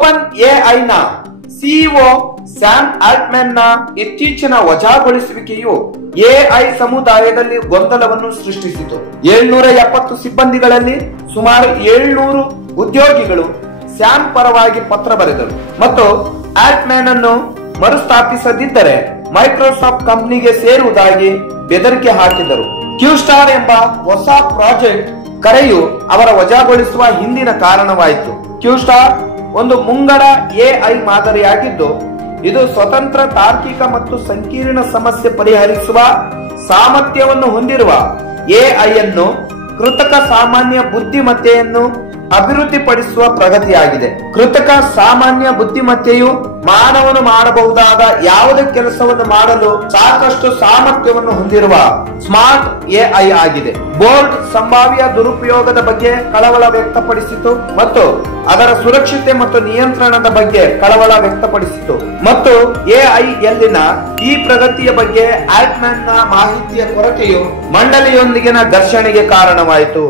Open AI ನ CEO Sam Altman ನ ಇತ್ತೀಚಿನ ವಜಾಗೊಳಿಸುವಿಕೆಯು ಎಐ ಸಮುದಾಯದಲ್ಲಿ ಗೊಂದಲವನ್ನು ಸೃಷ್ಟಿಸಿತು. 770 ಸಿಬ್ಬಂದಿಗಳಲ್ಲಿ ಸುಮಾರು 700 ಉದ್ಯೋಗಿಗಳು ಸ್ಯಾಮ್ ಪರವಾಗಿ ಪತ್ರ ಬರೆದರು ಮತ್ತು ಆಲ್ಟ್ಮ್ಯಾನ್ ಅನ್ನು ಮರುಸ್ಥಾಪಿಸದಿದ್ದರೆ ಮೈಕ್ರೋಸಾಫ್ಟ್ ಕಂಪನಿಗೆ ಸೇರುವುದಾಗಿ ಬೆದರಿಕೆ ಹಾಕಿದರು. ಕ್ಯೂಸ್ಟಾರ್ ಎಂಬ ಹೊಸ ಪ್ರಾಜೆಕ್ಟ್ ಕರೆಯು ಅವರ ವಜಾಗೊಳಿಸುವ ಹಿಂದಿನ ಕಾರಣವಾಯಿತು. ಕ್ಯೂಸ್ಟಾರ್ ಒಂದು ಮುಂಗಡ ಎಐ ಮಾದರಿಯಾಗಿದ್ದು, ಇದು ಸ್ವತಂತ್ರ, ತಾರ್ಕಿಕ ಮತ್ತು ಸಂಕೀರ್ಣ ಸಮಸ್ಯೆ ಪರಿಹರಿಸುವ ಸಾಮರ್ಥ್ಯವನ್ನು ಹೊಂದಿರುವ ಎಐ ಅನ್ನು ಕೃತಕ ಸಾಮಾನ್ಯ ಬುದ್ಧಿಮತ್ತೆಯನ್ನು ಅಭಿವೃದ್ಧಿಪಡಿಸುವ ಪ್ರಗತಿಯಾಗಿದೆ. ಕೃತಕ ಸಾಮಾನ್ಯ ಬುದ್ಧಿಮತ್ತೆಯು ಮಾನವನು ಮಾಡಬಹುದಾದ ಯಾವುದೇ ಕೆಲಸವನ್ನು ಮಾಡಲು ಸಾಕಷ್ಟು ಸಾಮರ್ಥ್ಯವನ್ನು ಹೊಂದಿರುವ ಸ್ಮಾರ್ಟ್ ಎಐ ಆಗಿದೆ. ಬೋರ್ಡ್ ಸಂಭಾವ್ಯ ದುರುಪಯೋಗದ ಬಗ್ಗೆ ಕಳವಳ ವ್ಯಕ್ತಪಡಿಸಿತು ಮತ್ತು ಅದರ ಸುರಕ್ಷತೆ ಮತ್ತು ನಿಯಂತ್ರಣದ ಬಗ್ಗೆ ಕಳವಳ ವ್ಯಕ್ತಪಡಿಸಿತು ಮತ್ತು ಎಐ ಯಲ್ಲಿನ ಈ ಪ್ರಗತಿಯ ಬಗ್ಗೆ ಆಲ್ಟ್ಮ್ಯಾನ್ ನ ಮಾಹಿತಿಯ ಕೊರತೆಯು ಮಂಡಳಿಯೊಂದಿಗಿನ ಘರ್ಷಣೆಗೆ ಕಾರಣವಾಯಿತು.